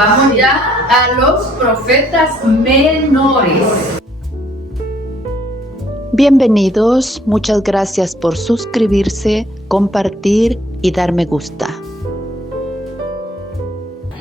Vamos ya a los profetas menores. Bienvenidos, muchas gracias por suscribirse, compartir y dar me gusta.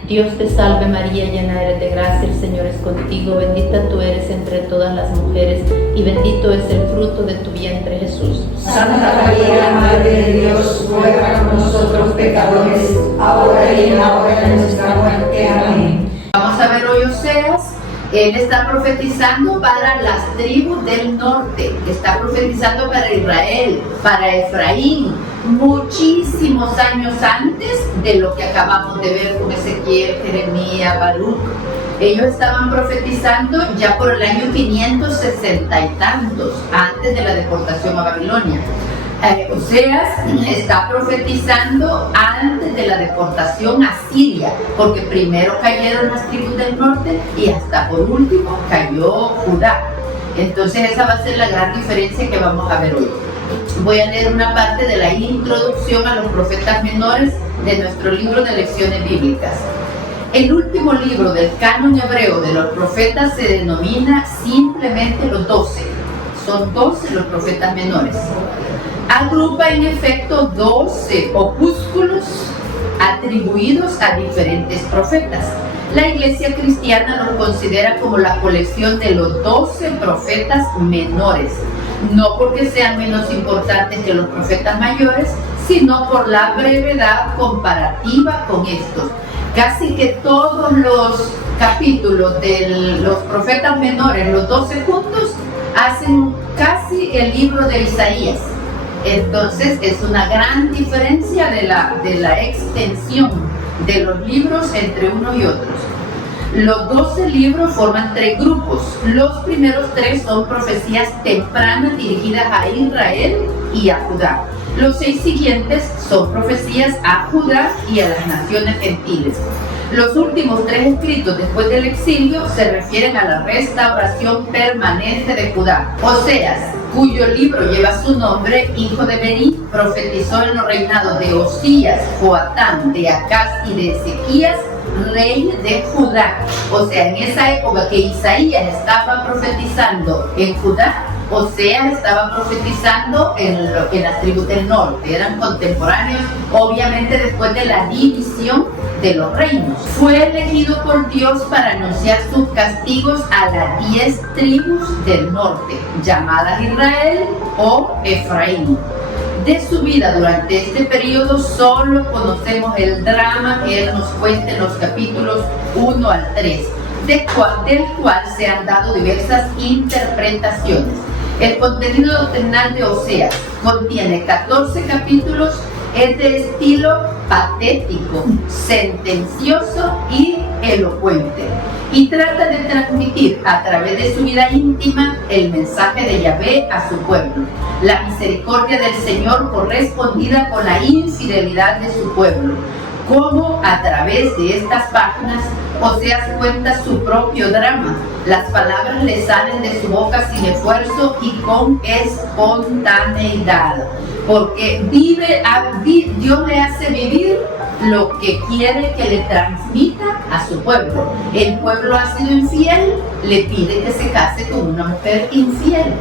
Dios te salve María, llena eres de gracia, el Señor es contigo, bendita tú eres entre todas las mujeres y bendito es el fruto de tu vientre Jesús. Santa María, Madre de Dios, ruega por nosotros pecadores, ahora y en la hora de nuestra muerte. Amén. Vamos a ver hoy Oseas. Él está profetizando para las tribus del norte, está profetizando para Israel, para Efraín, muchísimos años antes de lo que acabamos de ver con Ezequiel, Jeremías, Baruch. Ellos estaban profetizando ya por el año 560 y tantos, antes de la deportación a Babilonia. Oseas está profetizando antes de la deportación a Siria, porque primero cayeron las tribus del norte y hasta por último cayó Judá. Entonces esa va a ser la gran diferencia que vamos a ver hoy. Voy a leer una parte de la introducción a los profetas menores de nuestro libro de lecciones bíblicas. El último libro del canon hebreo de los profetas se denomina simplemente los 12. Son 12 los profetas menores. Agrupa en efecto 12 opúsculos atribuidos a diferentes profetas. La Iglesia cristiana los considera como la colección de los 12 profetas menores, no porque sean menos importantes que los profetas mayores, sino por la brevedad comparativa con estos. Casi que todos los capítulos de los profetas menores, los 12 juntos, hacen casi el libro de Isaías. Entonces es una gran diferencia de la extensión de los libros entre unos y otros. Los 12 libros forman 3 grupos. Los primeros 3 son profecías tempranas dirigidas a Israel y a Judá. Los 6 siguientes son profecías a Judá y a las naciones gentiles. Los últimos 3 escritos después del exilio se refieren a la restauración permanente de Judá. Oseas, cuyo libro lleva su nombre, hijo de Berí, profetizó en los reinados de Osías, Joatán, de Acaz y de Ezequías, rey de Judá. O sea, en esa época que Isaías estaba profetizando en Judá, Oseas estaba profetizando en las tribus del norte. Eran contemporáneos, obviamente después de la división de los reinos. Fue elegido por Dios para anunciar sus castigos a las 10 tribus del norte, llamadas Israel o Efraín. De su vida durante este periodo solo conocemos el drama que él nos cuenta en los capítulos 1 al 3, del cual se han dado diversas interpretaciones. El contenido doctrinal de Oseas contiene 14 capítulos, es de estilo patético, sentencioso y elocuente, y trata de transmitir a través de su vida íntima el mensaje de Yahvé a su pueblo, la misericordia del Señor correspondida con la infidelidad de su pueblo. Como a través de estas páginas Oseas cuenta su propio drama. Las palabras le salen de su boca sin esfuerzo y con espontaneidad, porque Dios le hace vivir lo que quiere que le transmita a su pueblo. El pueblo ha sido infiel, le pide que se case con una mujer infiel,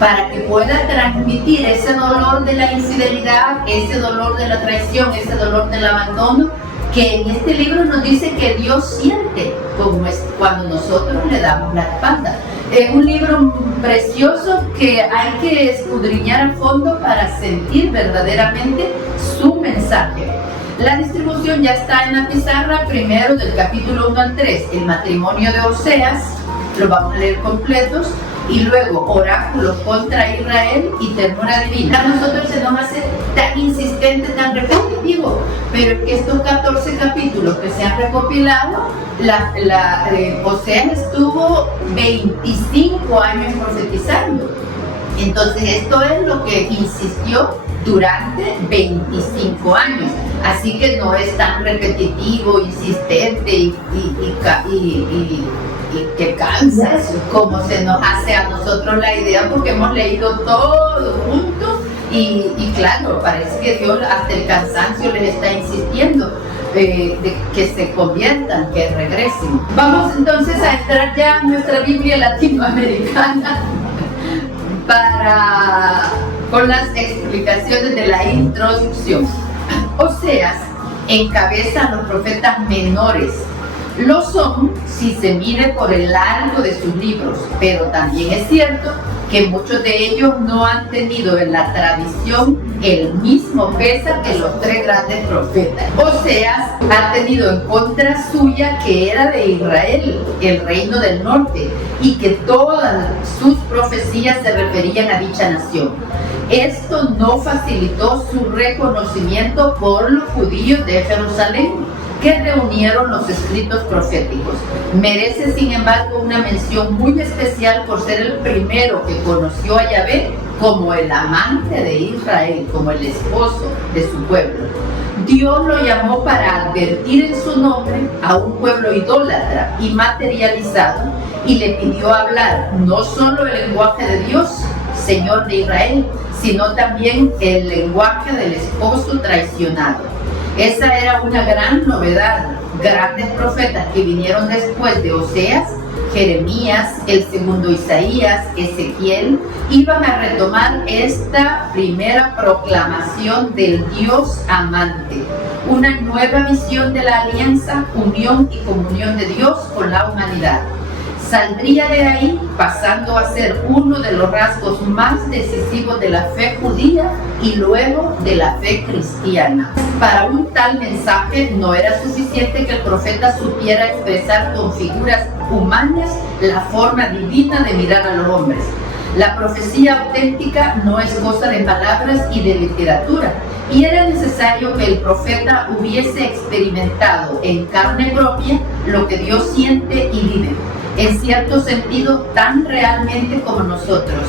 para que pueda transmitir ese dolor de la infidelidad, ese dolor de la traición, ese dolor del abandono, que en este libro nos dice que Dios siente cuando nosotros le damos la espalda. Es un libro precioso que hay que escudriñar a fondo para sentir verdaderamente su mensaje. La distribución ya está en la pizarra, primero del capítulo 1 al 3, el matrimonio de Oseas, lo vamos a leer completos, y luego oráculos contra Israel y ternura divina. A nosotros se nos hace tan insistente, tan repetitivo, pero es que estos 14 capítulos que se han recopilado, Oseas estuvo 25 años profetizando. Entonces esto es lo que insistió durante 25 años. Así que no es tan repetitivo, insistente y que cansa, como se nos hace a nosotros la idea, porque hemos leído todo junto y claro, parece que Dios hasta el cansancio les está insistiendo. de que se conviertan, que regresen. Vamos entonces a entrar ya en nuestra Biblia latinoamericana con las explicaciones de la introducción. Oseas encabeza a los profetas menores. Lo son si se mide por el largo de sus libros, pero también es cierto que muchos de ellos no han tenido en la tradición el mismo peso que los tres grandes profetas. Oseas ha tenido en contra suya que era de Israel, el reino del norte, y que todas sus profecías se referían a dicha nación. Esto no facilitó su reconocimiento por los judíos de Jerusalén, que reunieron los escritos proféticos. Merece, sin embargo, una mención muy especial por ser el primero que conoció a Yahvé como el amante de Israel, como el esposo de su pueblo. Dios lo llamó para advertir en su nombre a un pueblo idólatra y materializado, y le pidió hablar no solo el lenguaje de Dios, Señor de Israel, sino también el lenguaje del esposo traicionado. Esa era una gran novedad. Grandes profetas que vinieron después de Oseas, Jeremías, el segundo Isaías, Ezequiel, iban a retomar esta primera proclamación del Dios amante, una nueva visión de la alianza, unión y comunión de Dios con la humanidad. Saldría de ahí pasando a ser uno de los rasgos más decisivos de la fe judía y luego de la fe cristiana. Para un tal mensaje no era suficiente que el profeta supiera expresar con figuras humanas la forma divina de mirar a los hombres. La profecía auténtica no es cosa de palabras y de literatura, y era necesario que el profeta hubiese experimentado en carne propia lo que Dios siente y vive, en cierto sentido tan realmente como nosotros.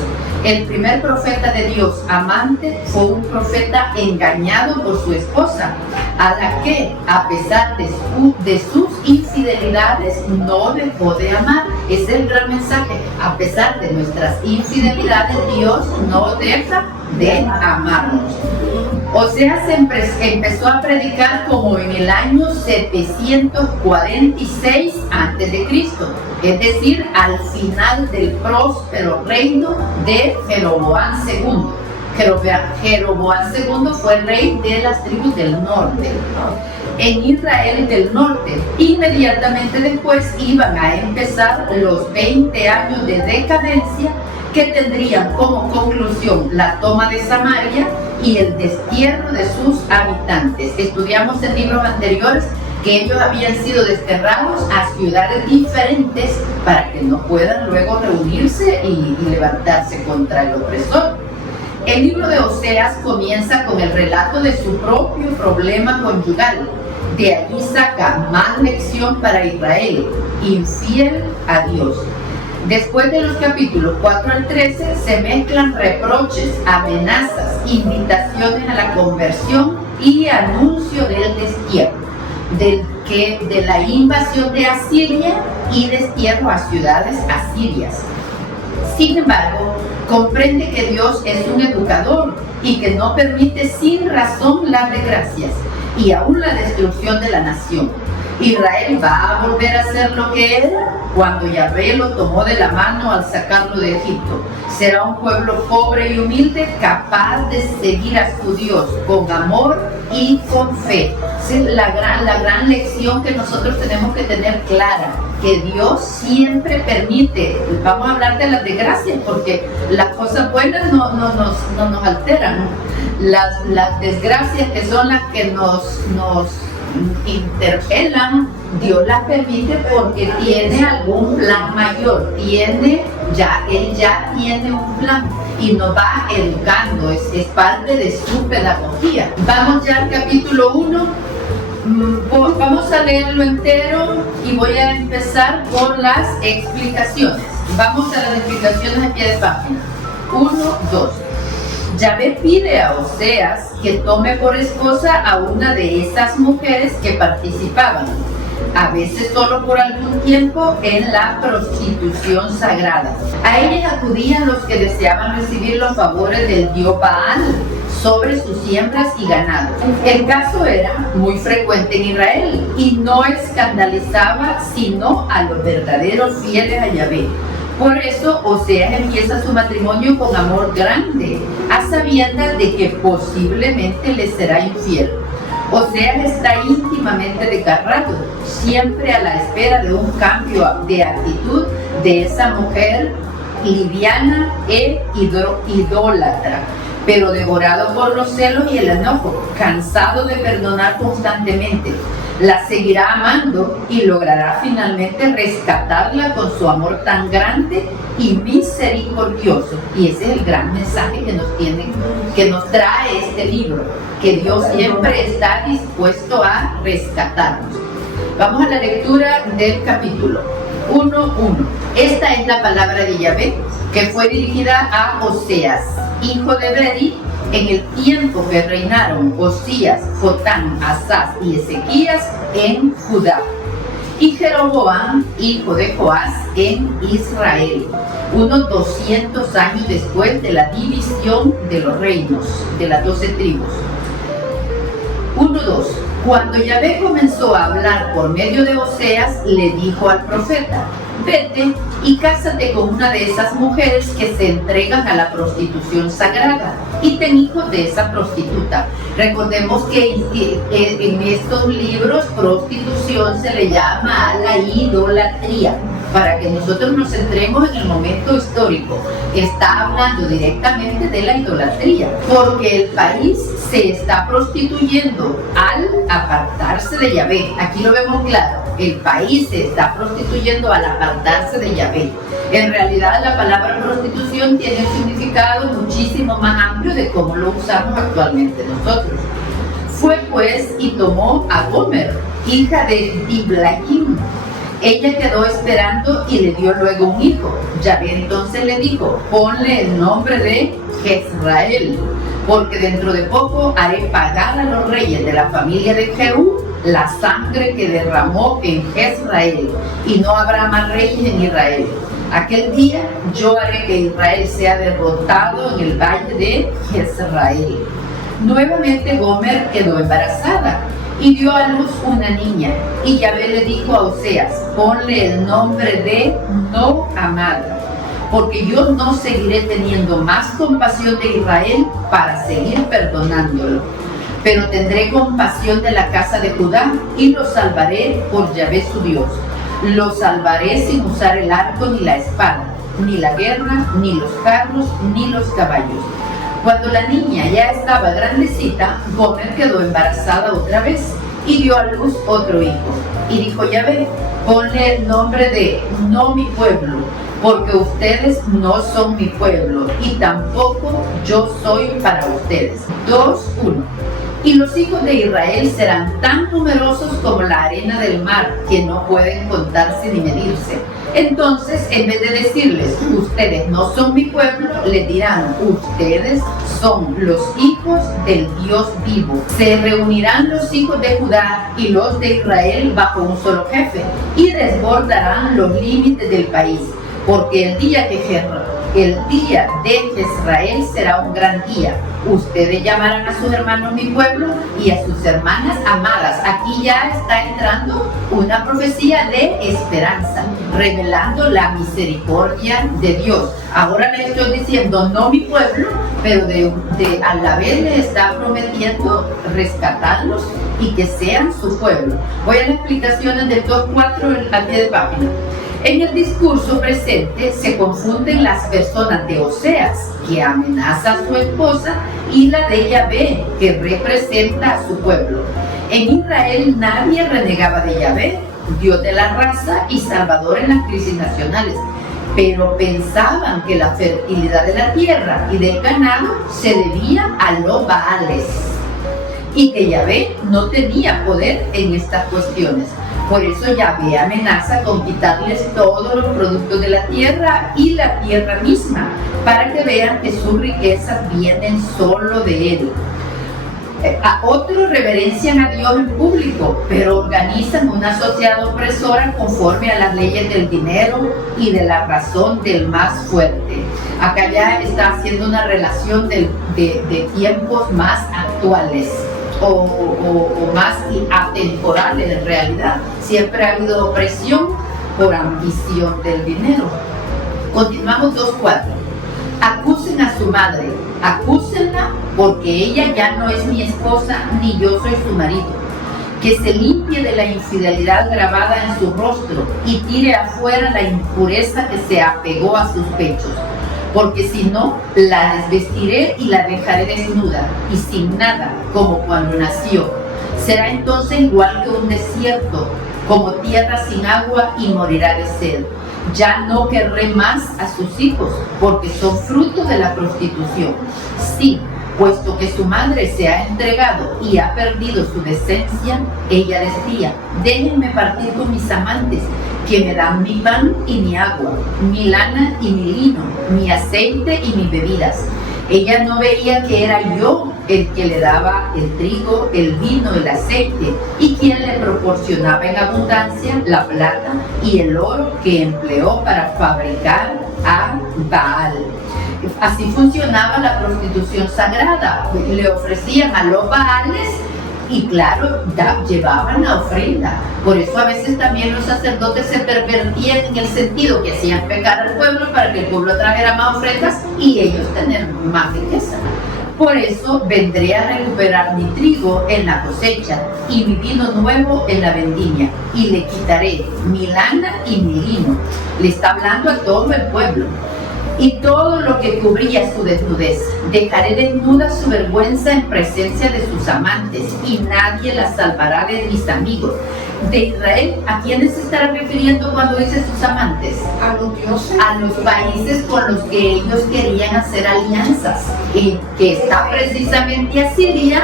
El primer profeta de Dios amante fue un profeta engañado por su esposa, a la que, a pesar de sus infidelidades, no dejó de amar. Es el gran mensaje. A pesar de nuestras infidelidades, Dios no deja de amarnos. Oseas empezó a predicar como en el año 746 a.C., es decir, al final del próspero reino de Jeroboam II. Jeroboam II fue el rey de las tribus del norte. En Israel del norte, inmediatamente después iban a empezar los 20 años de decadencia que tendrían como conclusión la toma de Samaria y el destierro de sus habitantes. Estudiamos en libros anteriores que ellos habían sido desterrados a ciudades diferentes para que no puedan luego reunirse y levantarse contra el opresor. El libro de Oseas comienza con el relato de su propio problema conyugal. De allí saca más lección para Israel, infiel a Dios. Después de los capítulos 4 al 13 se mezclan reproches, amenazas, invitaciones a la conversión y anuncio del destierro, de la invasión de Asiria y destierro a ciudades asirias. Sin embargo, comprende que Dios es un educador y que no permite sin razón las desgracias y aún la destrucción de la nación. Israel va a volver a ser lo que era cuando Yahvé lo tomó de la mano al sacarlo de Egipto. Será un pueblo pobre y humilde, capaz de seguir a su Dios con amor y con fe. Es la gran lección que nosotros tenemos que tener clara, que Dios siempre permite. Vamos a hablar de las desgracias porque las cosas buenas no nos alteran. Las desgracias, que son las que nos interpelan, Dios las permite porque tiene algún plan mayor. Él ya tiene un plan y nos va educando, es parte de su pedagogía. Vamos ya al capítulo 1. Vamos a leerlo entero y voy a empezar por las explicaciones. Vamos a las explicaciones a pie de página. 1, 2. Yahvé pide a Oseas que tome por esposa a una de esas mujeres que participaban, a veces solo por algún tiempo, en la prostitución sagrada. A ellas acudían los que deseaban recibir los favores del dios Baal, sobre sus siembras y ganado. El caso era muy frecuente en Israel y no escandalizaba sino a los verdaderos fieles a Yahvé. Por eso Oseas empieza su matrimonio con amor grande, a sabiendas de que posiblemente le será infiel. Oseas está íntimamente desgarrado, siempre a la espera de un cambio de actitud de esa mujer liviana e idólatra, pero devorado por los celos y el enojo, cansado de perdonar constantemente. La seguirá amando y logrará finalmente rescatarla con su amor tan grande y misericordioso. Y ese es el gran mensaje que nos trae este libro, que Dios siempre está dispuesto a rescatarnos. Vamos a la lectura del capítulo 1:1. Esta es la palabra de Yahvé que fue dirigida a Oseas, hijo de Beri, en el tiempo que reinaron Osías, Jotam, Asaz y Ezequías en Judá, y Jeroboam, hijo de Joás, en Israel, unos 200 años después de la división de los reinos de las 12 tribus. 1:2. Cuando Yahvé comenzó a hablar por medio de Oseas, le dijo al profeta: vete y cásate con una de esas mujeres que se entregan a la prostitución sagrada y ten hijos de esa prostituta. Recordemos que en estos libros prostitución se le llama a la idolatría, para que nosotros nos centremos en el momento histórico. Está hablando directamente de la idolatría, porque el país se está prostituyendo al apartarse de Yahvé. Aquí lo vemos claro. El país se está prostituyendo al apartarse de Yahvé. En realidad la palabra prostitución tiene un significado muchísimo más amplio de cómo lo usamos actualmente nosotros. Fue pues y tomó a Gomer, hija de Diblaim. Ella quedó esperando y le dio luego un hijo. Yahvé entonces le dijo: ponle el nombre de Jezrael, porque dentro de poco haré pagar a los reyes de la familia de Jehú la sangre que derramó en Jezrael, y no habrá más reyes en Israel. Aquel día yo haré que Israel sea derrotado en el valle de Jezrael. Nuevamente Gomer quedó embarazada y dio a luz una niña, y Yahvé le dijo a Oseas: ponle el nombre de no amada, porque yo no seguiré teniendo más compasión de Israel para seguir perdonándolo, pero tendré compasión de la casa de Judá y lo salvaré por Yahvé su Dios. Lo salvaré sin usar el arco ni la espada, ni la guerra, ni los carros, ni los caballos. Cuando la niña ya estaba grandecita, Gomer quedó embarazada otra vez y dio a luz otro hijo. Y dijo Yahvé: ponle el nombre de no mi pueblo, porque ustedes no son mi pueblo, y tampoco yo soy para ustedes. 2:1. Y los hijos de Israel serán tan numerosos como la arena del mar, que no pueden contarse ni medirse. Entonces, en vez de decirles: ustedes no son mi pueblo, les dirán: ustedes son los hijos del Dios vivo. Se reunirán los hijos de Judá y los de Israel bajo un solo jefe, y desbordarán los límites del país, porque el día de Jezrael será un gran día. Ustedes llamarán a sus hermanos mi pueblo y a sus hermanas amadas. Aquí ya está entrando una profecía de esperanza, revelando la misericordia de Dios. Ahora le estoy diciendo no mi pueblo, pero a la vez le está prometiendo rescatarlos y que sean su pueblo. Voy a las explicaciones del 2:4 al pie de página. En el discurso presente se confunden las personas de Oseas, que amenaza a su esposa, y la de Yahvé, que representa a su pueblo. En Israel nadie renegaba de Yahvé, Dios de la raza y salvador en las crisis nacionales, pero pensaban que la fertilidad de la tierra y del ganado se debía a los Baales, y que Yahvé no tenía poder en estas cuestiones. Por eso Yahvé amenaza con quitarles todos los productos de la tierra y la tierra misma, para que vean que sus riquezas vienen solo de él. A otros reverencian a Dios en público, pero organizan una sociedad opresora conforme a las leyes del dinero y de la razón del más fuerte. Acá ya está haciendo una relación de tiempos más actuales o más atemporales en realidad. Siempre ha habido opresión por ambición del dinero. Continuamos 2:4. Acusen a su madre, acúsenla porque ella ya no es mi esposa ni yo soy su marido. Que se limpie de la infidelidad grabada en su rostro y tire afuera la impureza que se apegó a sus pechos. Porque si no, la desvestiré y la dejaré desnuda y sin nada, como cuando nació. Será entonces igual que un desierto, como tierra sin agua y morirá de sed. Ya no querré más a sus hijos, porque son frutos de la prostitución. Sí, puesto que su madre se ha entregado y ha perdido su decencia, ella decía, déjenme partir con mis amantes, que me dan mi pan y mi agua, mi lana y mi lino, mi aceite y mis bebidas. Ella no veía que era yo el que le daba el trigo, el vino, el aceite, y quien le proporcionaba en abundancia la plata y el oro que empleó para fabricar a Baal. Así funcionaba la prostitución sagrada. Le ofrecían a los Baales y claro, llevaban la ofrenda. Por eso a veces también los sacerdotes se pervertían en el sentido que hacían pecar al pueblo para que el pueblo trajera más ofrendas y ellos tener más riqueza. Por eso vendré a recuperar mi trigo en la cosecha y mi vino nuevo en la vendimia, y le quitaré mi lana y mi lino. Le está hablando a todo el pueblo. Y todo lo que cubría su desnudez, dejaré desnuda su vergüenza en presencia de sus amantes, y nadie la salvará de mis amigos. De Israel, ¿a quiénes se estará refiriendo cuando dice sus amantes? A los dioses. A los países con los que ellos querían hacer alianzas, que está precisamente Asiria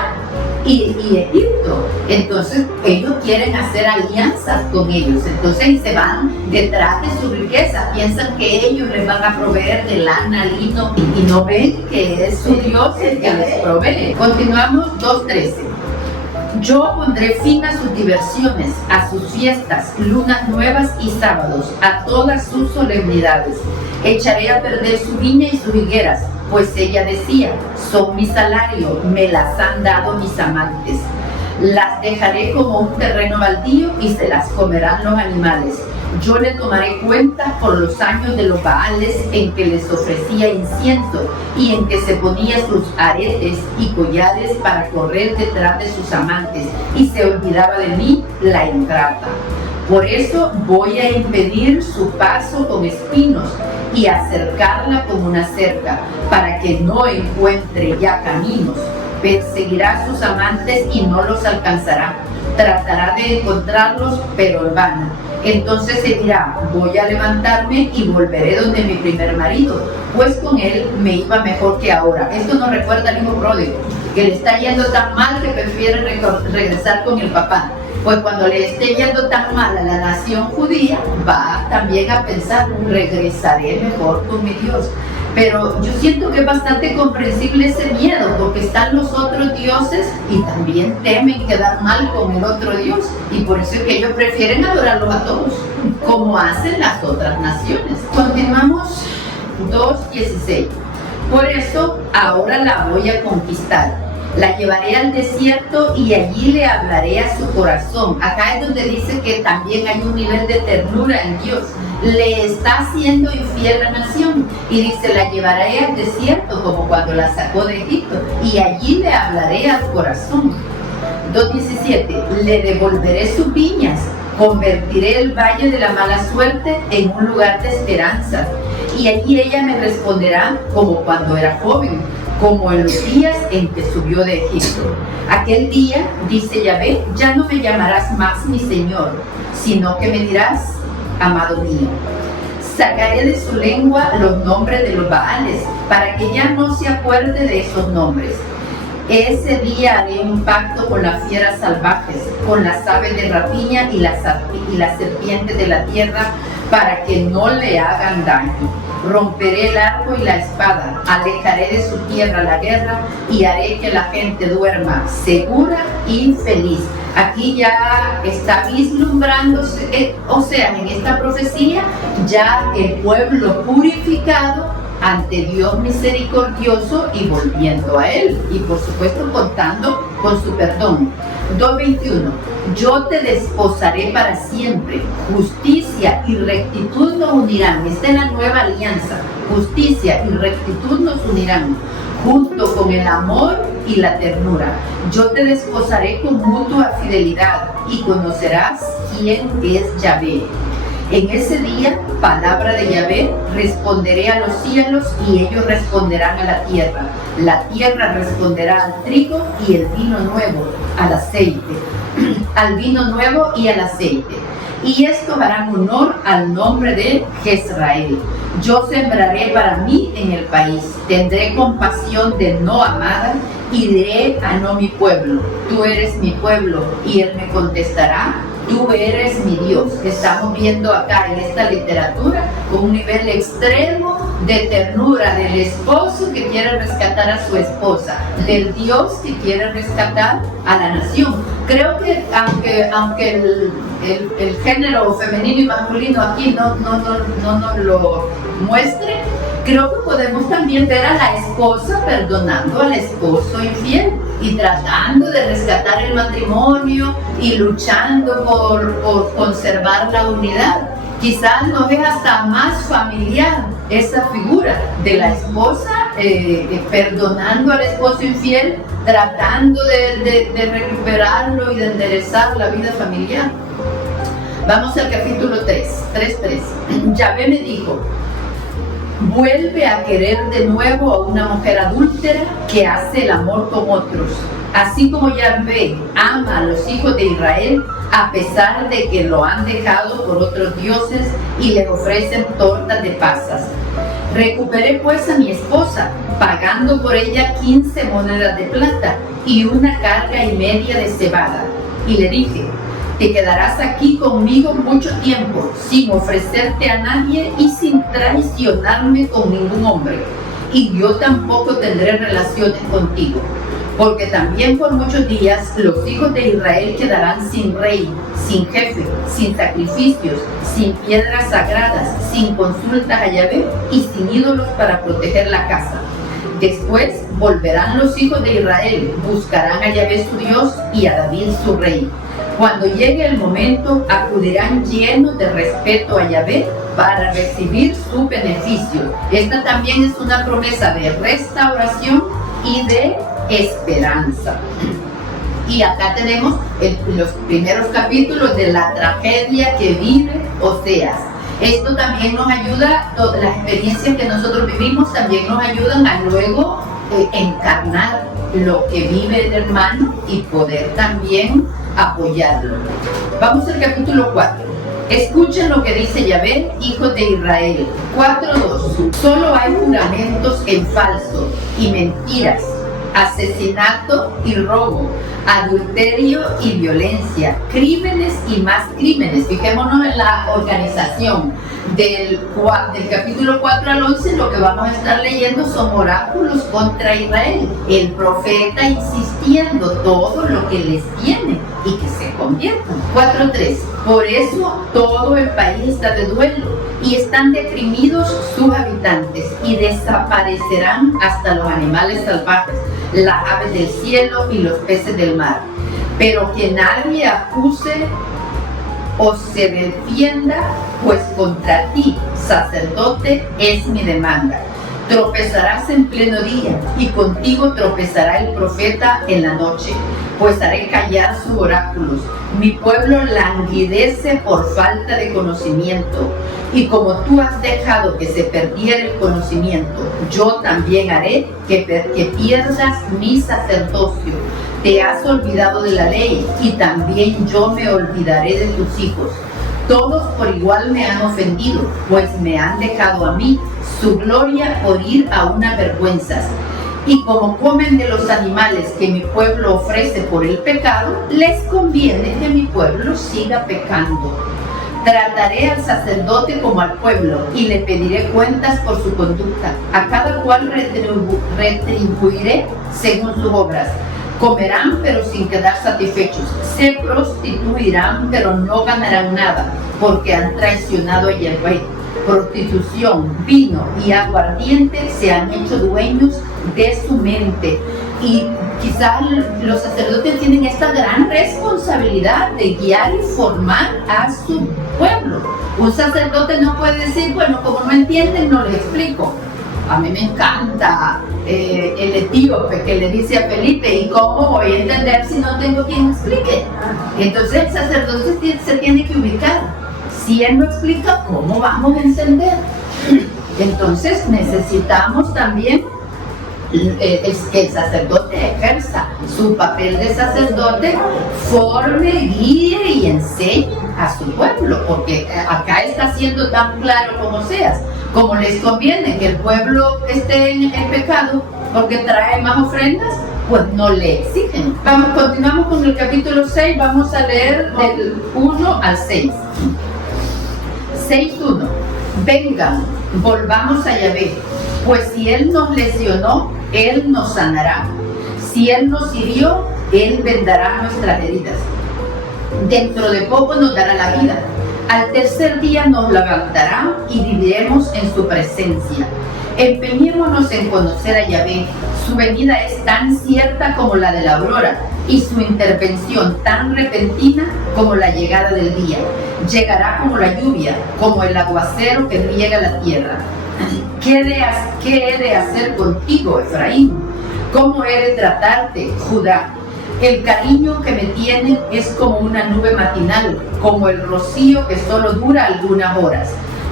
y Egipto. Entonces ellos quieren hacer alianzas con ellos, entonces se van detrás de su riqueza, piensan que ellos les van a proveer de lana, lino, y no ven que es su Dios el que les provee. Continuamos 2:13. Yo pondré fin a sus diversiones, a sus fiestas, lunas nuevas y sábados, a todas sus solemnidades. Echaré a perder su viña y sus higueras, pues ella decía, son mi salario, me las han dado mis amantes. Las dejaré como un terreno baldío y se las comerán los animales. Yo le tomaré cuenta por los años de los Baales en que les ofrecía incienso y en que se ponía sus aretes y collares para correr detrás de sus amantes, y se olvidaba de mí la ingrata. Por eso voy a impedir su paso con espinos y acercarla con una cerca, para que no encuentre ya caminos. Perseguirá a sus amantes y no los alcanzará. Tratará de encontrarlos, pero en vano. Entonces se dirá, voy a levantarme y volveré donde mi primer marido, pues con él me iba mejor que ahora. Esto nos recuerda al hijo pródigo, que le está yendo tan mal que prefiere regresar con el papá. Pues cuando le esté yendo tan mal a la nación judía, va también a pensar, regresaré mejor con mi Dios. Pero yo siento que es bastante comprensible ese miedo, porque están los otros dioses y también temen quedar mal con el otro Dios, y por eso es que ellos prefieren adorarlos a todos, como hacen las otras naciones. Continuamos 2:16. Por eso ahora la voy a conquistar. La llevaré al desierto y allí le hablaré a su corazón. Acá es donde dice que también hay un nivel de ternura en Dios. Le está haciendo infiel la nación y dice, la llevaré al desierto como cuando la sacó de Egipto, y allí le hablaré al corazón. 2:17. Le devolveré sus viñas, convertiré el valle de la mala suerte en un lugar de esperanza, y allí ella me responderá como cuando era joven, como en los días en que subió de Egipto. Aquel día, dice Yahvé, ya no me llamarás más mi Señor, sino que me dirás, amado mío. Sacaré de su lengua los nombres de los Baales, para que ya no se acuerde de esos nombres. Ese día haré un pacto con las fieras salvajes, con las aves de rapiña y las serpientes de la tierra, para que no le hagan daño. Romperé el arco y la espada, alejaré de su tierra la guerra, y haré que la gente duerma segura y feliz. Aquí ya está vislumbrándose, o sea, en esta profecía, ya el pueblo purificado ante Dios misericordioso y volviendo a Él, y por supuesto contando con su perdón. 2:21. Yo te desposaré para siempre, justicia y rectitud nos unirán. Esta es la nueva alianza, justicia y rectitud nos unirán, junto con el amor y la ternura. Yo te desposaré con mutua fidelidad y conocerás quién es Yahvé. En ese día, palabra de Yahvé, responderé a los cielos y ellos responderán a la tierra. La tierra responderá al trigo y el vino nuevo, al aceite. Al vino nuevo y al aceite. Y estos harán honor al nombre de Jezrael. Yo sembraré para mí en el país. Tendré compasión de no amada y diré a no mi pueblo. Tú eres mi pueblo. Y él me contestará, tú eres mi Dios. Estamos viendo acá en esta literatura con un nivel extremo de ternura del esposo que quiere rescatar a su esposa, del Dios que quiere rescatar a la nación. Creo que aunque el género femenino y masculino aquí no nos lo muestre, creo que podemos también ver a la esposa perdonando al esposo infiel y tratando de rescatar el matrimonio y luchando por conservar la unidad. Quizás nos es hasta más familiar esa figura de la esposa perdonando al esposo infiel, tratando de recuperarlo y de enderezar la vida familiar. Vamos al capítulo 3:3. Yahvé me dijo, vuelve a querer de nuevo a una mujer adúltera que hace el amor con otros, así como Yahvé ama a los hijos de Israel, a pesar de que lo han dejado por otros dioses y le ofrecen tortas de pasas. Recuperé pues a mi esposa, pagando por ella 15 monedas de plata y una carga y media de cebada. Y le dije, te quedarás aquí conmigo mucho tiempo, sin ofrecerte a nadie y sin traicionarme con ningún hombre. Y yo tampoco tendré relaciones contigo, porque también por muchos días los hijos de Israel quedarán sin rey, sin jefe, sin sacrificios, sin piedras sagradas, sin consultas a Yahvé y sin ídolos para proteger la casa. Después volverán los hijos de Israel, buscarán a Yahvé su Dios y a David su rey. Cuando llegue el momento, acudirán llenos de respeto a Yahvé para recibir su beneficio. Esta también es una promesa de restauración y de esperanza. Y acá tenemos los primeros capítulos de la tragedia que vive Oseas. Esto también nos ayuda, las experiencias que nosotros vivimos también nos ayudan a luego encarnar lo que vive el hermano y poder también apoyarlo. Vamos al capítulo 4. Escuchen lo que dice Yahvé, hijos de Israel. 4:2. Solo hay juramentos en falso y mentiras, asesinato y robo, adulterio y violencia, crímenes y más crímenes. Fijémonos en la organización del capítulo 4 al 11. Lo que vamos a estar leyendo son oráculos contra Israel, el profeta insistiendo todo lo que les viene y que se conviertan. 4:3. Por eso todo el país está de duelo y están deprimidos sus habitantes y desaparecerán hasta los animales salvajes, las aves del cielo y los peces del mar. Pero que nadie acuse o se defienda, pues contra ti, sacerdote, es mi demanda. Tropezarás en pleno día y contigo tropezará el profeta en la noche, pues haré callar sus oráculos. Mi pueblo languidece por falta de conocimiento, y como tú has dejado que se perdiera el conocimiento, yo también haré que pierdas mi sacerdocio. Te has olvidado de la ley, y también yo me olvidaré de tus hijos. Todos por igual me han ofendido, pues me han dejado a mí su gloria por ir a una vergüenza. Y como comen de los animales que mi pueblo ofrece por el pecado, les conviene que mi pueblo siga pecando. Trataré al sacerdote como al pueblo y le pediré cuentas por su conducta. A cada cual retribuiré según sus obras. Comerán pero sin quedar satisfechos, se prostituirán pero no ganarán nada, porque han traicionado a Yahvé. prostitución, vino y aguardiente se han hecho dueños de su mente. Y quizás los sacerdotes tienen esta gran responsabilidad de guiar y formar a su pueblo. Un sacerdote no puede decir, bueno, como no entienden, no les explico. A mí me encanta el etíope que le dice a Felipe, ¿y cómo voy a entender si no tengo quien me explique? Entonces el sacerdote se tiene que ubicar. Si él no explica, ¿cómo vamos a entender? Entonces necesitamos también que el sacerdote ejerza su papel de sacerdote, forme, guíe y enseñe a su pueblo, porque acá está siendo tan claro como seas. Como les conviene que el pueblo esté en pecado porque trae más ofrendas, pues no le exigen. Continuamos con el capítulo 6, vamos a leer del 1 al 6. 6:1. Vengan, volvamos a Yahvé, pues si Él nos lesionó, Él nos sanará. Si Él nos hirió, Él vendará nuestras heridas. Dentro de poco nos dará la vida. Al tercer día nos levantará y viviremos en su presencia. Empeñémonos en conocer a Yahvé. Su venida es tan cierta como la de la aurora y su intervención tan repentina como la llegada del día. Llegará como la lluvia, como el aguacero que riega la tierra. ¿Qué he de hacer contigo, Efraín? ¿Cómo he de tratarte, Judá? El cariño que me tienen es como una nube matinal, como el rocío que solo dura algunas horas.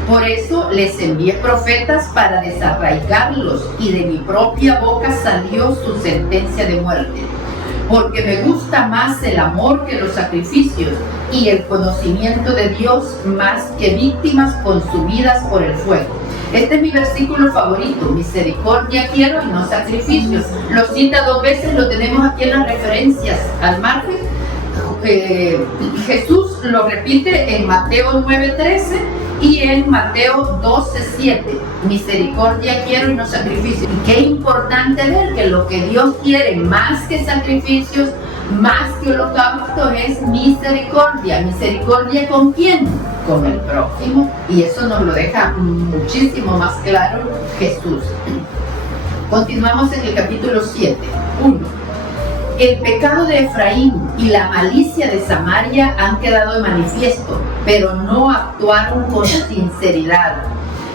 Por eso les envié profetas para desarraigarlos, y de mi propia boca salió su sentencia de muerte. Porque me gusta más el amor que los sacrificios, y el conocimiento de Dios más que víctimas consumidas por el fuego. Este es mi versículo favorito: misericordia quiero y no sacrificios. Lo cita 2 veces, lo tenemos aquí en las referencias al margen. Jesús lo repite en Mateo 9:13 y en Mateo 12:7. Misericordia quiero y no sacrificios. Y qué importante ver que lo que Dios quiere más que sacrificios, más que holocausto, es misericordia. ¿Misericordia con quién? Con el prójimo. Y eso nos lo deja muchísimo más claro Jesús. Continuamos en el capítulo 7. 1. El pecado de Efraín y la malicia de Samaria han quedado de manifiesto, pero no actuaron con sinceridad.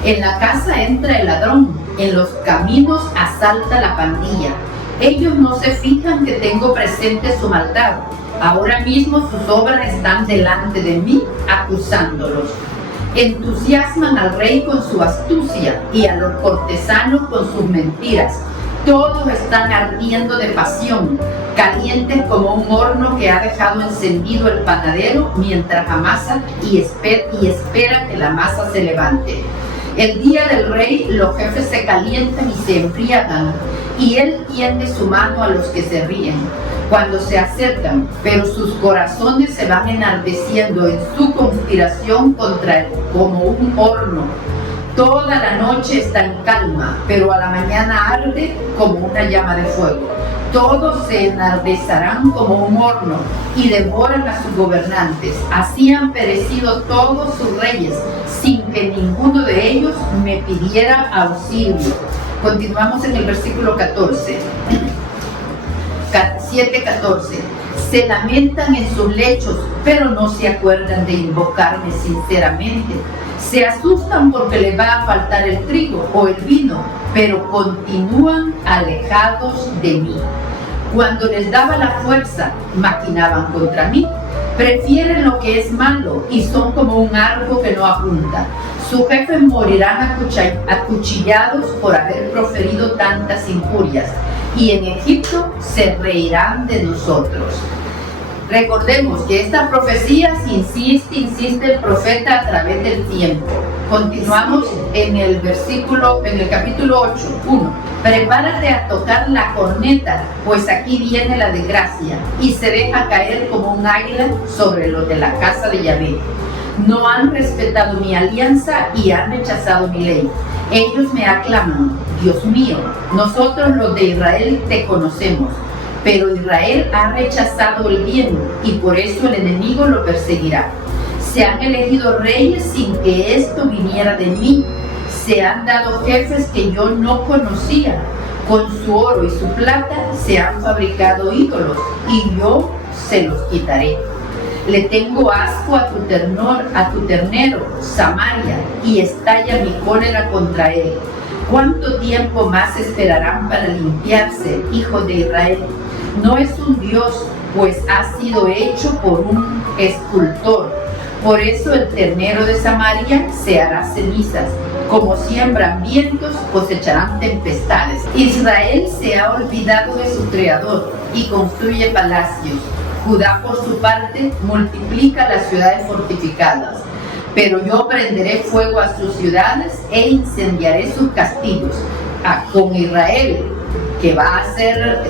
En la casa entra el ladrón, en los caminos asalta la pandilla. Ellos no se fijan que tengo presente su maldad. Ahora mismo sus obras están delante de mí, acusándolos. Entusiasman al rey con su astucia y a los cortesanos con sus mentiras. Todos están ardiendo de pasión, calientes como un horno que ha dejado encendido el panadero mientras amasa y espera que la masa se levante. El día del rey los jefes se calientan y se embriagan, y él tiende su mano a los que se ríen cuando se acercan, pero sus corazones se van enardeciendo en su conspiración contra él como un horno. Toda la noche está en calma, pero a la mañana arde como una llama de fuego. Todos se enardecerán como un horno y devoran a sus gobernantes. Así han perecido todos sus reyes, sin que ninguno de ellos me pidiera auxilio. Continuamos en el versículo 14. 7:14. Se lamentan en sus lechos, pero no se acuerdan de invocarme sinceramente. Se asustan porque les va a faltar el trigo o el vino, pero continúan alejados de mí. Cuando les daba la fuerza, maquinaban contra mí. Prefieren lo que es malo y son como un arco que no apunta. Sus jefes morirán acuchillados por haber proferido tantas injurias, y en Egipto se reirán de nosotros. Recordemos que esta profecía insiste el profeta a través del tiempo. Continuamos en el capítulo 8, 1. Prepárate a tocar la corneta, pues aquí viene la desgracia, y se deja caer como un águila sobre los de la casa de Yahvé. No han respetado mi alianza y han rechazado mi ley. Ellos me aclaman: Dios mío, nosotros los de Israel te conocemos. Pero Israel ha rechazado el bien, y por eso el enemigo lo perseguirá. Se han elegido reyes sin que esto viniera de mí. Se han dado jefes que yo no conocía. Con su oro y su plata se han fabricado ídolos, y yo se los quitaré. Le tengo asco a tu ternero, Samaria, y estalla mi cólera contra él. ¿Cuánto tiempo más esperarán para limpiarse, hijo de Israel? No es un Dios, pues ha sido hecho por un escultor. Por eso el ternero de Samaria se hará cenizas. Como siembran vientos, cosecharán tempestades. Israel se ha olvidado de su Creador y construye palacios. Judá, por su parte, multiplica las ciudades fortificadas. Pero yo prenderé fuego a sus ciudades e incendiaré sus castillos. Con Israel, que va a ser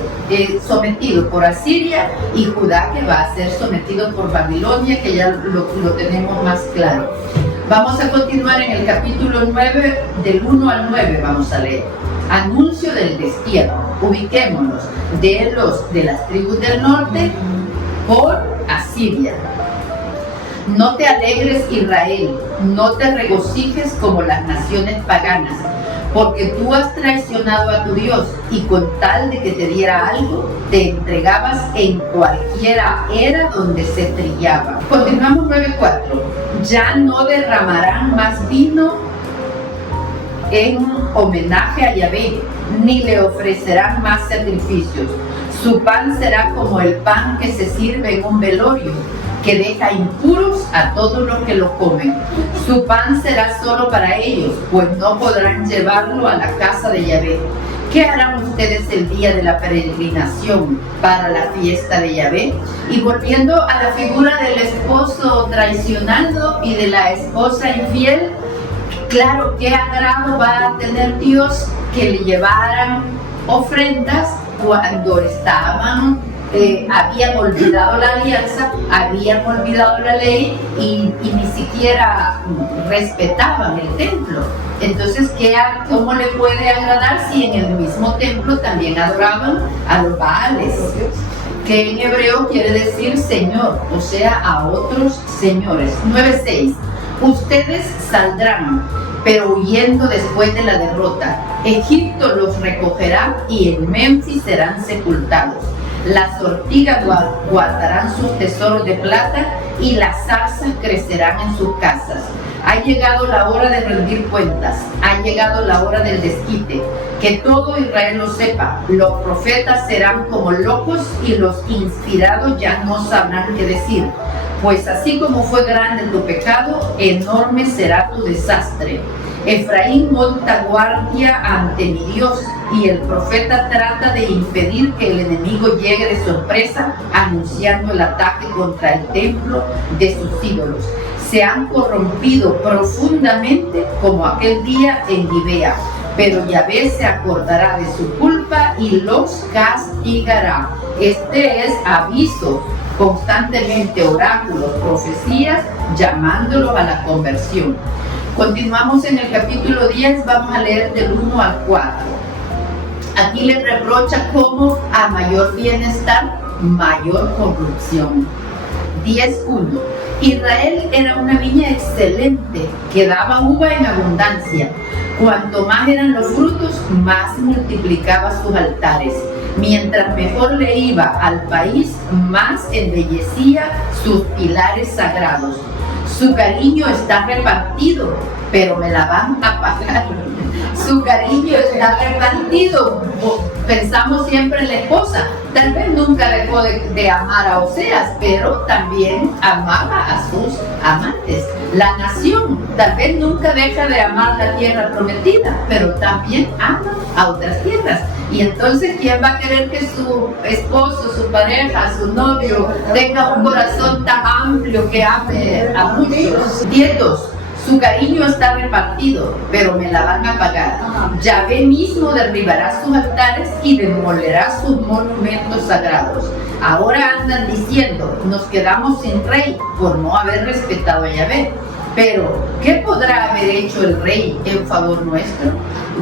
sometido por Asiria, y Judá, que va a ser sometido por Babilonia, que ya lo tenemos más claro. Vamos a continuar en el capítulo 9, del 1 al 9 vamos a leer. Anuncio del destierro. Ubiquémonos de las tribus del norte por Asiria. No te alegres, Israel, no te regocijes como las naciones paganas, porque tú has traicionado a tu Dios, y con tal de que te diera algo, te entregabas en cualquiera era donde se trillaba. Continuamos 9:4. Ya no derramarán más vino en homenaje a Yahvé, ni le ofrecerán más sacrificios. Su pan será como el pan que se sirve en un velorio, que deja impuros a todos los que lo comen. Su pan será solo para ellos, pues no podrán llevarlo a la casa de Yahvé. ¿Qué harán ustedes el día de la peregrinación para la fiesta de Yahvé? Y volviendo a la figura del esposo traicionado y de la esposa infiel, claro, ¿qué agrado va a tener Dios que le llevaran ofrendas cuando estaban habían olvidado la alianza, habían olvidado la ley y ni siquiera respetaban el templo? Entonces, ¿cómo le puede agradar si en el mismo templo también adoraban a los Baales? Que en hebreo quiere decir señor, o sea, a otros señores. 9:6. Ustedes saldrán, pero huyendo después de la derrota. Egipto los recogerá y en Memphis serán sepultados. Las ortigas guardarán sus tesoros de plata y las zarzas crecerán en sus casas. Ha llegado la hora de rendir cuentas, ha llegado la hora del desquite. Que todo Israel lo sepa, los profetas serán como locos y los inspirados ya no sabrán qué decir. Pues así como fue grande tu pecado, enorme será tu desastre. Efraín monta guardia ante mi Dios, y el profeta trata de impedir que el enemigo llegue de sorpresa, anunciando el ataque contra el templo de sus ídolos. Se han corrompido profundamente como aquel día en Gibea, pero Yahvé se acordará de su culpa y los castigará. Este es aviso, constantemente oráculos, profecías, llamándolos a la conversión. Continuamos en el capítulo 10, vamos a leer del 1 al 4. Aquí le reprocha cómo a mayor bienestar, mayor corrupción. 10:1. Israel era una viña excelente que daba uva en abundancia. Cuanto más eran los frutos, más multiplicaba sus altares. Mientras mejor le iba al país, más embellecía sus pilares sagrados. Su cariño está repartido, pero me la van a pagar. Su cariño está repartido. Pensamos siempre en la esposa. Tal vez nunca dejó de amar a Oseas, pero también amaba a sus amantes. La nación tal vez nunca deja de amar la tierra prometida, pero también ama a otras tierras. Y entonces, ¿quién va a querer que su esposo, su pareja, su novio tenga un corazón tan amplio que ame a muchos? 10:2. Su cariño está repartido, pero me la van a pagar. Yahvé mismo derribará sus altares y demolerá sus monumentos sagrados. Ahora andan diciendo, nos quedamos sin rey por no haber respetado a Yahvé. Pero, ¿qué podrá haber hecho el rey en favor nuestro?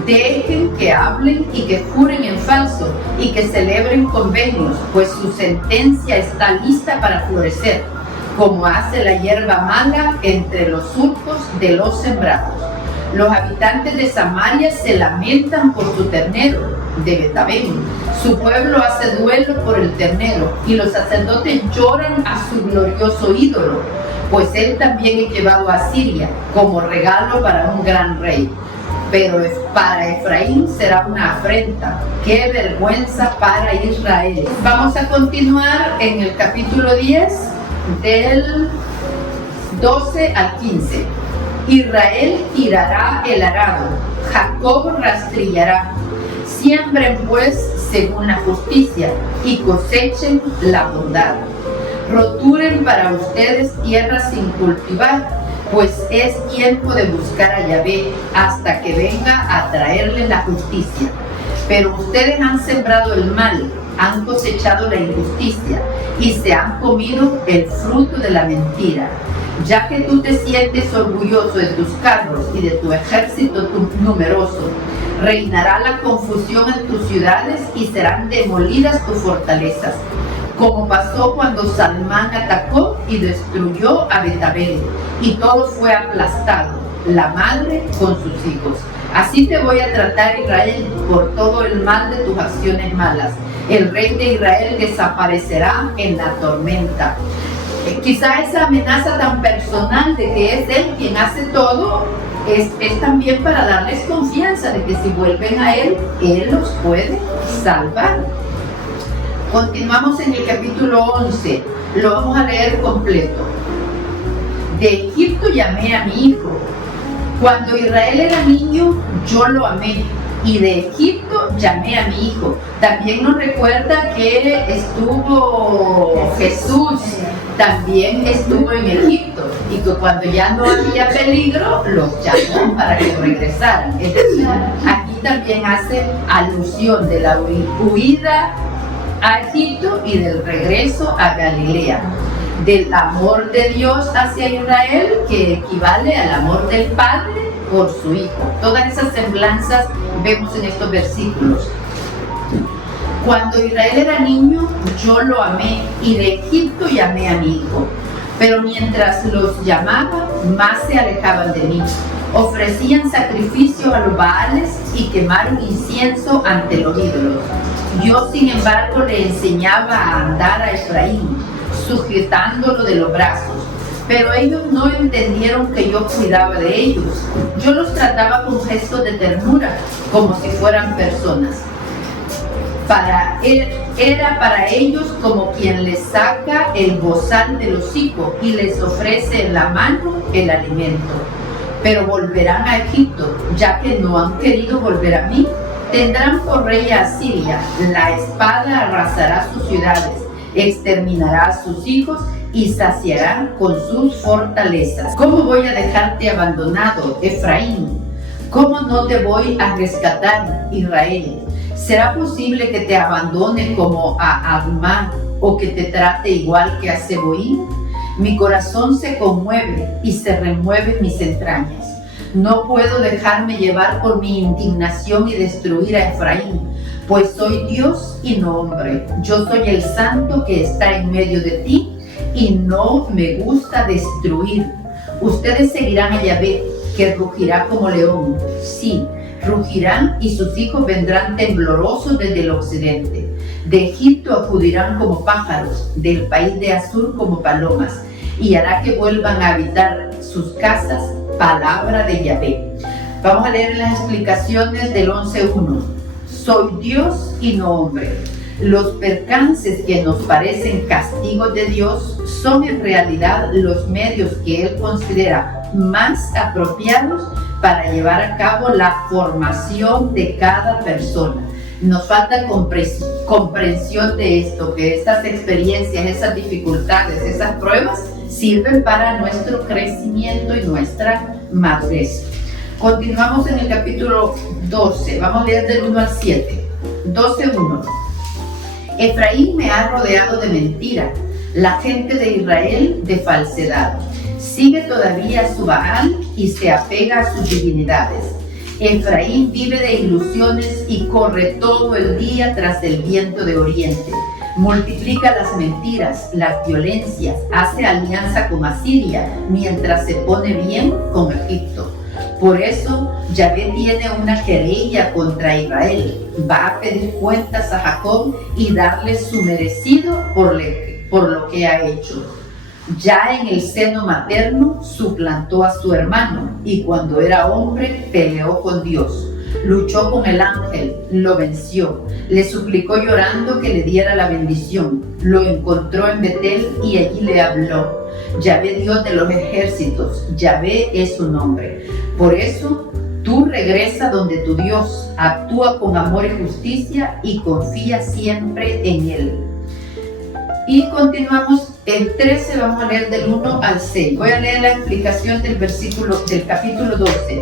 Dejen que hablen y que juren en falso y que celebren convenios, pues su sentencia está lista para florecer. como hace la hierba mala entre los surcos de los sembrados. Los habitantes de Samaria se lamentan por su ternero de Betabén. Su pueblo hace duelo por el ternero y los sacerdotes lloran a su glorioso ídolo, pues él también es llevado a Siria como regalo para un gran rey. Pero para Efraín será una afrenta. ¡Qué vergüenza para Israel! Vamos a continuar en el capítulo 10 del 12 al 15. Israel tirará el arado, Jacob rastrillará. Siembren pues según la justicia y cosechen la bondad. Roturen para ustedes tierra sin cultivar, pues es tiempo de buscar a Yahvé hasta que venga a traerle la justicia. Pero ustedes han sembrado el mal, han cosechado la injusticia y se han comido el fruto de la mentira. Ya que tú te sientes orgulloso de tus carros y de tu ejército numeroso, reinará la confusión en tus ciudades y serán demolidas tus fortalezas, como pasó cuando Salmán atacó y destruyó a Betabel, y todo fue aplastado, la madre con sus hijos. Así te voy a tratar, Israel, por todo el mal de tus acciones malas. El rey de Israel desaparecerá en la tormenta. Quizá esa amenaza tan personal de que es él quien hace todo es también para darles confianza de que si vuelven a él los puede salvar. Continuamos en el capítulo 11, lo vamos a leer completo. De Egipto llamé a mi hijo. Cuando Israel era niño, yo lo amé, y de Egipto llamé a mi hijo. También nos recuerda que Jesús también estuvo en Egipto, y que cuando ya no había peligro, los llamó para que regresaran. Es decir, aquí también hace alusión de la huida a Egipto y del regreso a Galilea, del amor de Dios hacia Israel, que equivale al amor del Padre por su Hijo. Todas esas semblanzas vemos en estos versículos. Cuando Israel era niño, yo lo amé, y de Egipto llamé a mi hijo. Pero mientras los llamaba, más se alejaban de mí. Ofrecían sacrificio a los Baales y quemaron incienso ante los ídolos. Yo, sin embargo, le enseñaba a andar a Efraín, sujetándolo de los brazos. Pero ellos no entendieron que yo cuidaba de ellos. Yo los trataba con gestos de ternura, como si fueran personas. Era para ellos como quien les saca el bozal del hocico y les ofrece en la mano el alimento. Pero volverán a Egipto, ya que no han querido volver a mí. Tendrán por rey a Siria, la espada arrasará sus ciudades, exterminará a sus hijos y saciarán con sus fortalezas. ¿Cómo voy a dejarte abandonado, Efraín? ¿Cómo no te voy a rescatar, Israel? ¿Será posible que te abandone como a Admá o que te trate igual que a Seboín? Mi corazón se conmueve y se remueven mis entrañas. No puedo dejarme llevar por mi indignación y destruir a Efraín, pues soy Dios y no hombre. Yo soy el santo que está en medio de ti y no me gusta destruir. Ustedes seguirán a Yahvé, que rugirá como león. Sí, rugirán y sus hijos vendrán temblorosos desde el occidente. De Egipto acudirán como pájaros, del país de Asur como palomas, y hará que vuelvan a habitar sus casas. Palabra de Yahvé. Vamos a leer las explicaciones del 11.1. Soy Dios y no hombre. Los percances que nos parecen castigos de Dios son en realidad los medios que Él considera más apropiados para llevar a cabo la formación de cada persona. Nos falta comprensión de esto, que estas experiencias, esas dificultades, esas pruebas sirven para nuestro crecimiento y nuestra madurez. Continuamos en el capítulo 12, vamos a leer del 1 al 7. 12.1. Efraín me ha rodeado de mentira, la gente de Israel de falsedad. Sigue todavía su Baal y se apega a sus divinidades. Efraín vive de ilusiones y corre todo el día tras el viento de oriente. multiplica las mentiras, las violencias, hace alianza con Asiria, mientras se pone bien con Egipto. Por eso Yahvé tiene una querella contra Israel. Va a pedir cuentas a Jacob y darle su merecido por lo que ha hecho. Ya en el seno materno suplantó a su hermano, y cuando era hombre peleó con Dios. Luchó con el ángel, lo venció, le suplicó llorando que le diera la bendición. Lo encontró en Betel y allí le habló. Yahvé, Dios de los ejércitos, Yahvé es su nombre. Por eso, tú regresa donde tu Dios, actúa con amor y justicia y confía siempre en Él. Y continuamos el 13, vamos a leer del 1 al 6. Voy a leer la explicación del capítulo 12.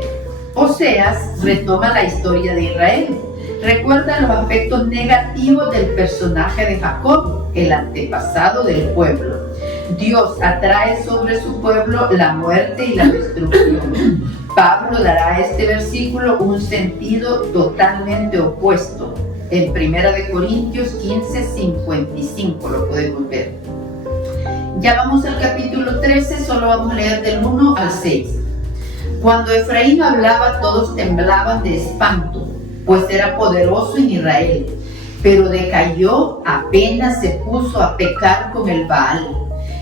Oseas retoma la historia de Israel. Recuerda los aspectos negativos del personaje de Jacob, el antepasado del pueblo. Dios atrae sobre su pueblo la muerte y la destrucción. Pablo dará a este versículo un sentido totalmente opuesto. En 1 Corintios 15:55 lo podemos ver. Ya vamos al capítulo 13, solo vamos a leer del 1 al 6. Cuando Efraín hablaba, todos temblaban de espanto, pues era poderoso en Israel, pero decayó apenas se puso a pecar con el Baal.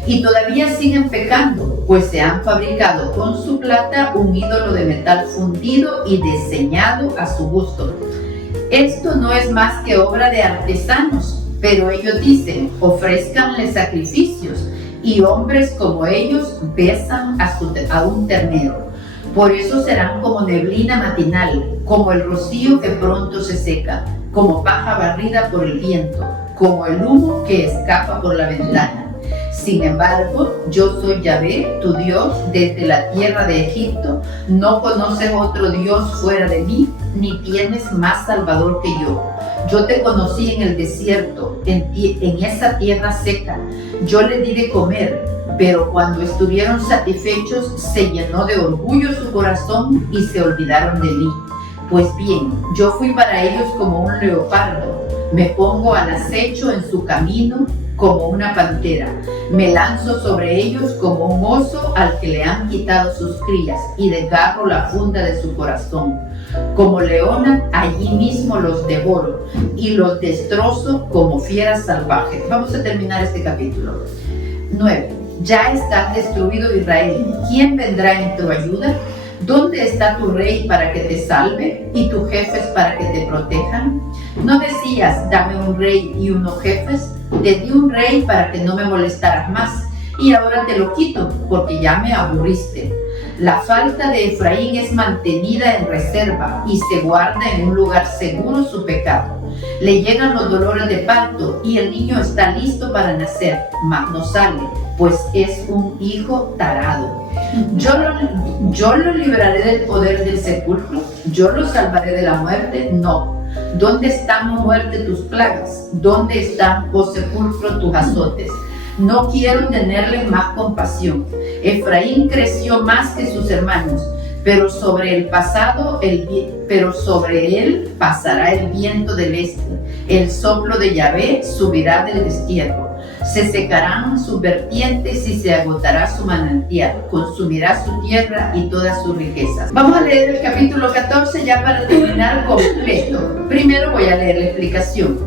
Y todavía siguen pecando, pues se han fabricado con su plata un ídolo de metal fundido y diseñado a su gusto. Esto no es más que obra de artesanos, pero ellos dicen, ofrézcanle sacrificios, y hombres como ellos besan a un ternero. Por eso serán como neblina matinal, como el rocío que pronto se seca, como paja barrida por el viento, como el humo que escapa por la ventana. Sin embargo, yo soy Yahvé, tu Dios, desde la tierra de Egipto. No conoces otro Dios fuera de mí, ni tienes más Salvador que yo. Yo te conocí en el desierto, en esa tierra seca. Yo les di de comer, pero cuando estuvieron satisfechos, se llenó de orgullo su corazón y se olvidaron de mí. Pues bien, yo fui para ellos como un leopardo. Me pongo al acecho en su camino como una pantera. Me lanzo sobre ellos como un oso al que le han quitado sus crías y desgarro la funda de su corazón. Como leona, allí mismo los devoro y los destrozo como fieras salvajes. Vamos a terminar este capítulo. 9. Ya está destruido Israel. ¿Quién vendrá en tu ayuda? ¿Dónde está tu rey para que te salve y tus jefes para que te protejan? ¿No decías, dame un rey y unos jefes? Te di un rey para que no me molestaras más, y ahora te lo quito porque ya me aburriste. La falta de Efraín es mantenida en reserva y se guarda en un lugar seguro su pecado. Le llegan los dolores de parto y el niño está listo para nacer, mas no sale, pues es un hijo tarado. Yo lo libraré del poder del sepulcro, yo lo salvaré de la muerte, no. ¿Dónde están, oh muerte, tus plagas? ¿Dónde están, oh sepulcro, tus azotes? No quiero tenerles más compasión. Efraín creció más que sus hermanos, pero sobre él pasará el viento del este. El soplo de Yahvé subirá del destierro. Se secarán sus vertientes y se agotará su manantial. Consumirá su tierra y todas sus riquezas. Vamos a leer el capítulo 14 ya para terminar completo. Primero voy a leer la explicación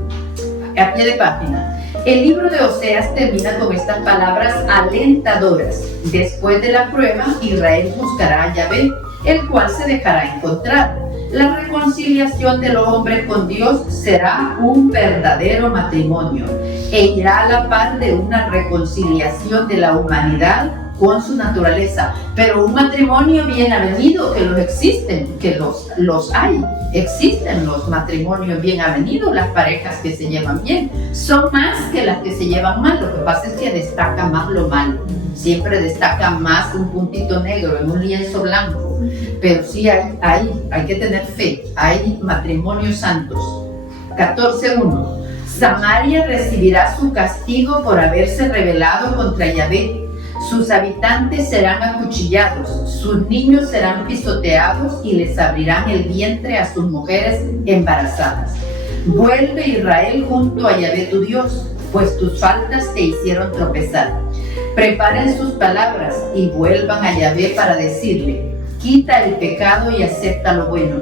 a pie de página. El libro de Oseas termina con estas palabras alentadoras. Después de la prueba, Israel buscará a Yahvé, el cual se dejará encontrar. La reconciliación de los hombres con Dios será un verdadero matrimonio e irá a la par de una reconciliación de la humanidad con su naturaleza. Pero un matrimonio bien avenido, que los hay. Existen los matrimonios bien avenidos, las parejas que se llevan bien. Son más que las que se llevan mal. Lo que pasa es que destaca más lo malo. Siempre destaca más un puntito negro en un lienzo blanco. Pero sí hay que tener fe. Hay matrimonios santos. 14:1. Samaria recibirá su castigo por haberse rebelado contra Yahvé. Sus habitantes serán acuchillados, sus niños serán pisoteados y les abrirán el vientre a sus mujeres embarazadas. Vuelve Israel junto a Yahvé tu Dios, pues tus faltas te hicieron tropezar. Preparen sus palabras y vuelvan a Yahvé para decirle: quita el pecado y acepta lo bueno.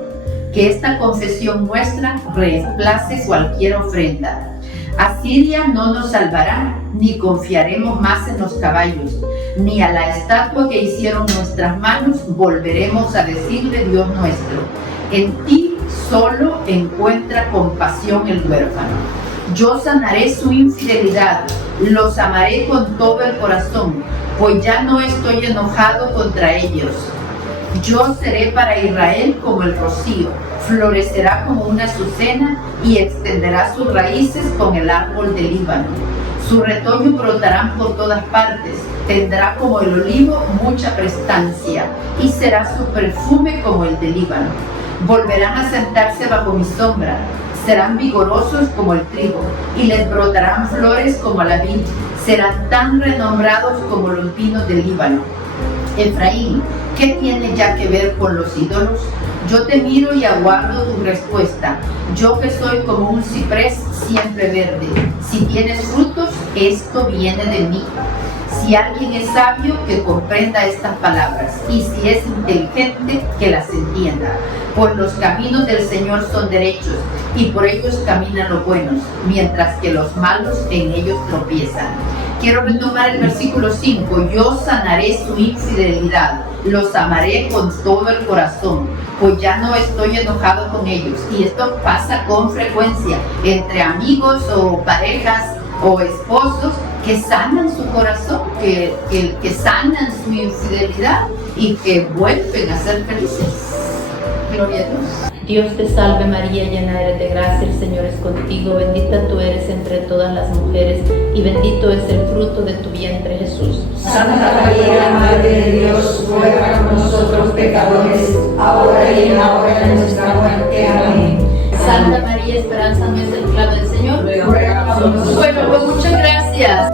Que esta confesión nuestra reemplace cualquier ofrenda. Asiria no nos salvará, ni confiaremos más en los caballos, ni a la estatua que hicieron nuestras manos volveremos a decirle: Dios nuestro. En ti solo encuentra compasión el huérfano. Yo sanaré su infidelidad, los amaré con todo el corazón, pues ya no estoy enojado contra ellos. Yo seré para Israel como el rocío, florecerá como una azucena y extenderá sus raíces con el árbol del Líbano. Su retoño brotarán por todas partes, tendrá como el olivo mucha prestancia y será su perfume como el del Líbano. Volverán a sentarse bajo mi sombra, serán vigorosos como el trigo y les brotarán flores como la vid, serán tan renombrados como los pinos del Líbano. Efraín, ¿qué tiene ya que ver con los ídolos? Yo te miro y aguardo tu respuesta. Yo que soy como un ciprés siempre verde. Si tienes frutos, esto viene de mí. Si alguien es sabio, que comprenda estas palabras, y si es inteligente, que las entienda. Pues los caminos del Señor son derechos, y por ellos caminan los buenos, mientras que los malos en ellos tropiezan. Quiero retomar el versículo 5. Yo sanaré su infidelidad, los amaré con todo el corazón, pues ya no estoy enojado con ellos. Y esto pasa con frecuencia entre amigos o parejas o esposos que sanan su corazón, que sanan su infidelidad y que vuelven a ser felices. Gloria a Dios. Dios te salve María, llena eres de gracia, el Señor es contigo, bendita tú eres entre todas las mujeres y bendito es el fruto de tu vientre Jesús. Santa María, Madre de Dios, ruega por nosotros pecadores, ahora y en la hora de nuestra muerte. Amén. Santa María, esperanza nuestra, clave del Señor, ruega por nosotros. Bueno, pues muchas gracias.